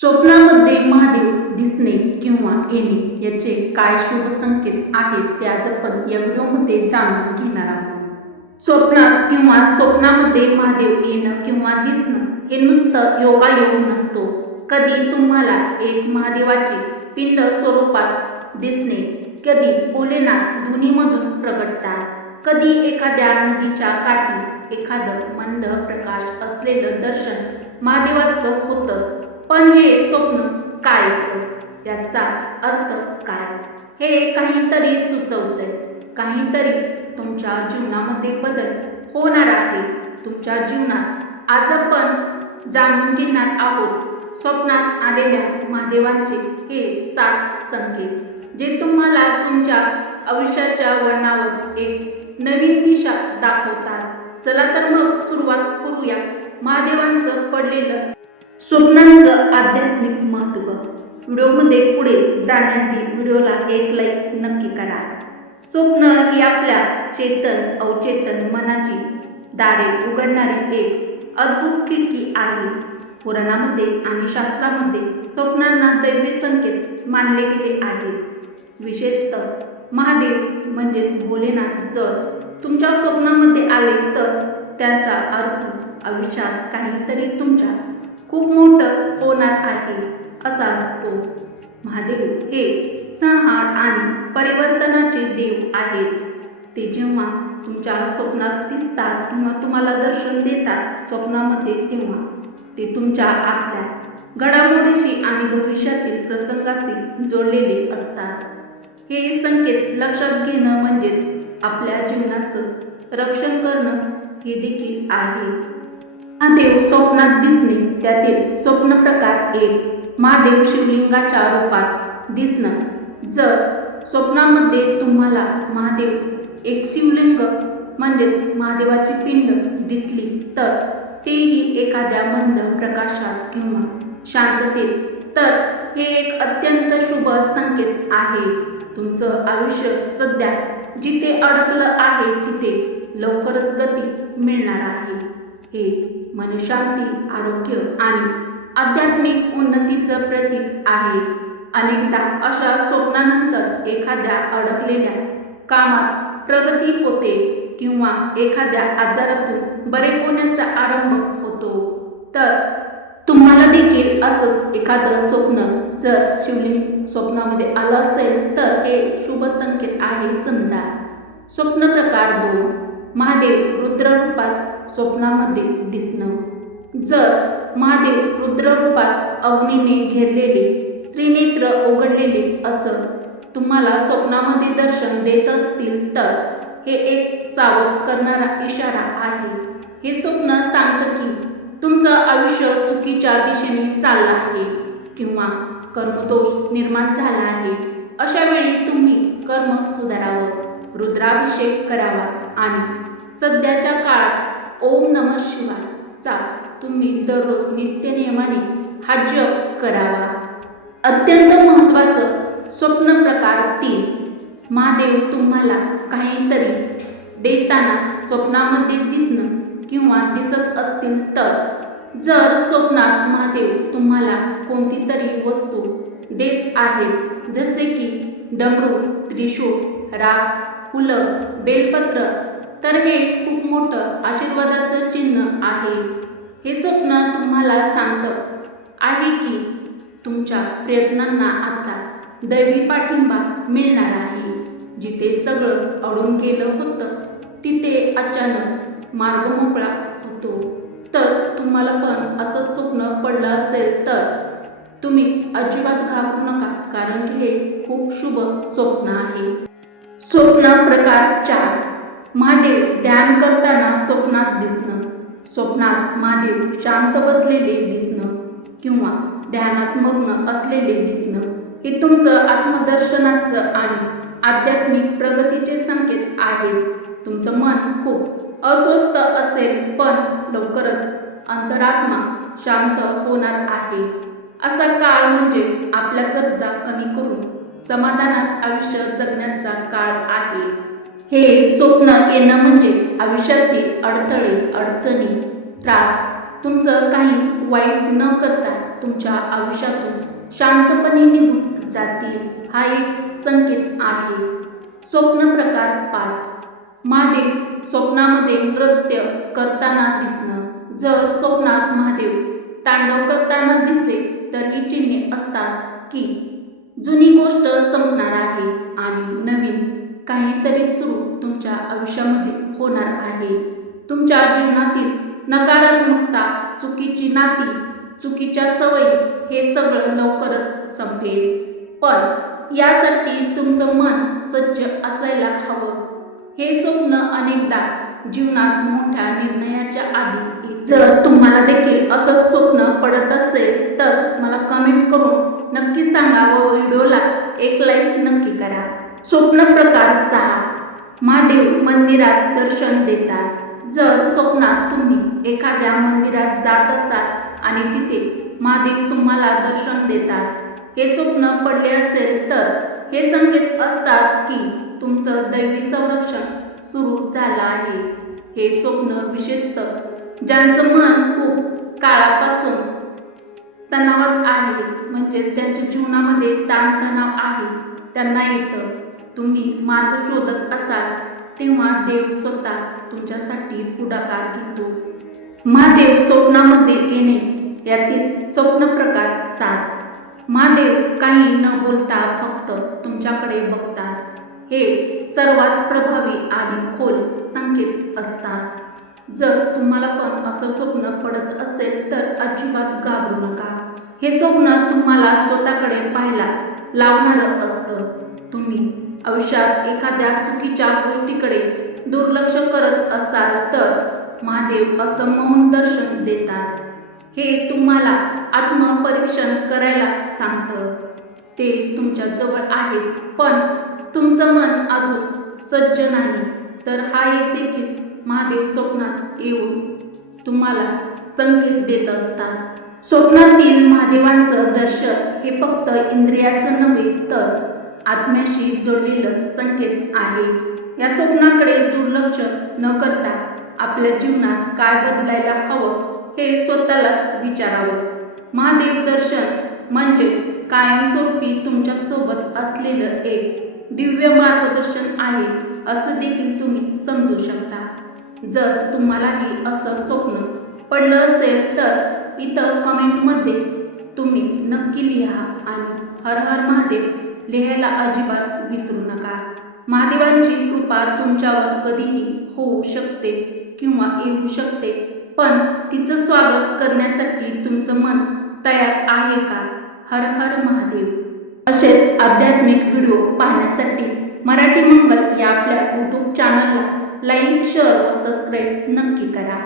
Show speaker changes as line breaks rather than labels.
स्वप्नामध्ये महादेव दिसणे किंवा येणे याचे काय शुभ संकेत आहेत ते आज आपण या व्हिडिओमध्ये जाणून घेणार आहोत. स्वप्नात किंवा स्वप्नामध्ये महादेव येणं किंवा दिसणं हे नुसतं योगायोग नसतो. कधी तुम्हाला एक महादेवाचे पिंड स्वरूपात दिसणे कधी भोलेनाथ दोन्हीमधून प्रगटतात कधी एखाद्या नदीच्या काठी एखादं मंद प्रकाश असलेलं दर्शन महादेवाचं होतं पण हे स्वप्न काय येतं याचा अर्थ काय? हे काहीतरी सुचवतंय. काहीतरी तुमच्या जीवनामध्ये बदल होणार आहे. तुमच्या जीवनात आज आपण जाणून घेणार आहोत स्वप्नात आलेल्या महादेवांचे हे सात संकेत जे तुम्हाला तुमच्या आयुष्याच्या वळणावर एक नवीन दिशा दाखवतात. चला तर मग सुरुवात करूया. महादेवांचं पडलेलं स्वप्नांचं आध्यात्मिक महत्त्व. व्हिडिओमध्ये पुढे जाण्याआधी व्हिडिओला एक लाईक नक्की करा. स्वप्न ही आपल्या चेतन अवचेतन मनाची दारे उघडणारी एक अद्भुत खिडकी आहे. पुराणामध्ये आणि शास्त्रामध्ये स्वप्नांना दैवी संकेत मानले गेले आहेत. विशेषतः महादेव म्हणजेच भोलेनाथ जर तुमच्या स्वप्नामध्ये आले तर त्याचा अर्थ आयुष्यात काहीतरी तुमच्या खूप मोठं होणार आहे असा असतो. महादेव हे संहार आणि परिवर्तनाचे देव आहेत. ते जेव्हा तुमच्या स्वप्नात दिसतात किंवा तुम्हाला दर्शन देतात स्वप्नामध्ये तेव्हा ते तुमच्या आतल्या घडामोडीशी आणि भविष्यातील प्रसंगाशी जोडलेले असतात. हे संकेत लक्षात घेणं म्हणजेच आपल्या जीवनाचं रक्षण करणं हे देखील आहे. महादेव स्वप्नात दिसणे त्यातील स्वप्न प्रकार एक. महादेव शिवलिंगाच्या रूपात दिसणं. जर स्वप्नामध्ये तुम्हाला महादेव एक शिवलिंग म्हणजेच महादेवाची पिंड दिसली तर तेही एखाद्या मंद प्रकाशात किंवा शांततेत. तर हे एक अत्यंत शुभ संकेत आहे. तुमचं आयुष्य सध्या जिथे अडकलं आहे तिथे लवकरच गती मिळणार आहे. हे मनशांती आरोग्य आणि आध्यात्मिक उन्नतीचं प्रतीक आहे. अनेकदा अशा स्वप्नानंतर एखाद्या अडकलेल्या कामात प्रगती होते किंवा एखाद्या आजारातून बरे होण्याचा आरंभ होतो. तर तुम्हाला देखील असंच एखादं स्वप्न जर शिवलिंग स्वप्नामध्ये आलं असेल तर हे शुभ संकेत आहे समजा. स्वप्न प्रकार दोन. महादेव रुद्ररूपात स्वप्नामध्ये दिसणं. जर महादेव रुद्ररूपात अग्नीने घेरलेले त्रिनेत्र उघडलेले असं तुम्हाला स्वप्नामध्ये दर्शन देत असतील तर हे एक सावध करणारा इशारा आहे. हे स्वप्न सांगतं की तुमचं आयुष्य चुकीच्या दिशेने चाललं आहे किंवा कर्मदोष निर्माण झाला आहे. अशा वेळी तुम्ही कर्म सुधारावं रुद्राभिषेक करावा आणि सध्याच्या काळात ओम नम शिवाय. चा तुम्ही दररोज नित्यनियमाने हा जप करावा. अत्यंत महत्त्वाचं स्वप्न प्रकार तीन. महादेव तुम्हाला काहीतरी देताना स्वप्नामध्ये दिसणं किंवा दिसत असतील तर. जर स्वप्नात महादेव तुम्हाला कोणती तरी वस्तू देत आहेत जसे की डमरू त्रिशूळ राग फुलं बेलपत्र तर हे खूप मोठं आशीर्वादाचं चिन्ह आहे. हे स्वप्न तुम्हाला सांगतं आहे की तुमच्या प्रयत्नांना आता दैवी पाठिंबा मिळणार आहे. जिथे सगळं अडून गेलं होतं तिथे अचानक मार्ग मोकळा होतो. तर तुम्हाला पण असं स्वप्न पडलं असेल तर तुम्ही अजिबात घाबरू नका कारण की हे खूप शुभ स्वप्न आहे. स्वप्न प्रकार चार. महादेव ध्यान करताना स्वप्नात दिसणं. स्वप्नात महादेव शांत बसलेले दिसणं किंवा ध्यानात मग्न असलेले दिसणं हे तुमचं आत्मदर्शनाचं आणि आध्यात्मिक प्रगतीचे संकेत आहेत. तुमचं मन खूप अस्वस्थ असेल पण लवकरच अंतरात्मा शांत होणार आहे. असा काळ म्हणजे आपल्या गरजा कमी करून समाधानात आयुष्य जगण्याचा काळ आहे. हे स्वप्न येणं म्हणजे आयुष्यातील अडथळे अडचणी त्रास. तुमचं काही वाईट न करता तुमच्या आयुष्यातून शांतपणे निघून जातील हा एक संकेत आहे. स्वप्न प्रकार पाच. महादेव स्वप्नामध्ये नृत्य करताना दिसणं. जर स्वप्नात महादेव तांडव करताना दिसले तर ही चिन्हे असतात की जुनी गोष्ट संपणार आहे आणि नवीन. काहीतरी सुरू तुमच्या आयुष्यामध्ये होणार आहे. तुमच्या जीवनातील नकारात्मकता चुकीची नाती चुकीच्या सवयी हे सगळं लवकरच संपेल. पण यासाठी तुमचं मन सज्ज असायला हवं. हे स्वप्न अनेकदा जीवनात मोठ्या निर्णयाच्या आधी जर तुम्हाला देखील असं स्वप्न पडत असेल तर मला कमेंट करून नक्की सांगा व व्हिडिओला एक लाईक नक्की करा. स्वप्न प्रकार सहा महादेव मंदिरात दर्शन देतात. जर स्वप्नात तुम्ही एखाद्या मंदिरात जात असाल आणि तिथे महादेव तुम्हाला दर्शन देतात हे स्वप्न पडले असेल तर हे संकेत असतात की तुमचं दैवी संरक्षण सुरू झालं आहे. हे स्वप्न विशेषतः ज्यांचं मन खूप काळापासून तणावात आहे म्हणजे त्यांच्या जीवनामध्ये ताणतणाव आहे त्यांना येतं. तुम्ही मार्ग शोधत असाल तेव्हा देव स्वतः तुमच्यासाठी पुढाकार घेतो. महादेव स्वप्नामध्ये येणे यातील स्वप्न प्रकार सात. महादेव काही न बोलता फक्त तुमच्याकडे बघतात. हे सर्वात प्रभावी आणि खोल संकेत असतात. जर तुम्हाला पण असं स्वप्न पडत असेल तर अजिबात घाबरू नका. हे स्वप्न तुम्हाला स्वतःकडे पाहायला लावणारं असतं. तुम्ही आयुष्यात एखाद्या चुकीच्या गोष्टीकडे दुर्लक्ष करत असाल तर महादेव असं मौन दर्शन देतात. हे तुम्हाला आत्मपरीक्षण करायला सांगतं. ते तुमच्या जवळ आहेत पण तुमचं मन अजून सज्ज नाही. तर हा एक देखील महादेव स्वप्नात येऊन तुम्हाला संकेत देत असतात. स्वप्नातील महादेवांचं दर्शन हे फक्त इंद्रियाचं नव्हे तर आत्म्याशी जोडलेलं संकेत आहे. या स्वप्नाकडे दुर्लक्ष न करता आपल्या जीवनात काय बदलायला हवं हे स्वतःलाच विचारावं. महादेव दर्शन म्हणजे कायमस्वरूपी तुमच्यासोबत असलेलं एक दिव्य मार्गदर्शन आहे असं देखील तुम्ही समजू शकता. जर तुम्हालाही असं स्वप्न पडलं असेल तर इथं कमेंटमध्ये तुम्ही नक्की लिहा आणि हर हर महादेव लिहायला अजिबात विसरू नका. महादेवांची कृपा तुमच्यावर कधीही होऊ शकते किंवा येऊ शकते पण तिचं स्वागत करण्यासाठी तुमचं मन तयार आहे का? हर हर महादेव. असेच आध्यात्मिक व्हिडिओ पाहण्यासाठी मराठी मंगल या आपल्या यूट्यूब चॅनलला लाईक शेअर व सबस्क्राईब नक्की करा.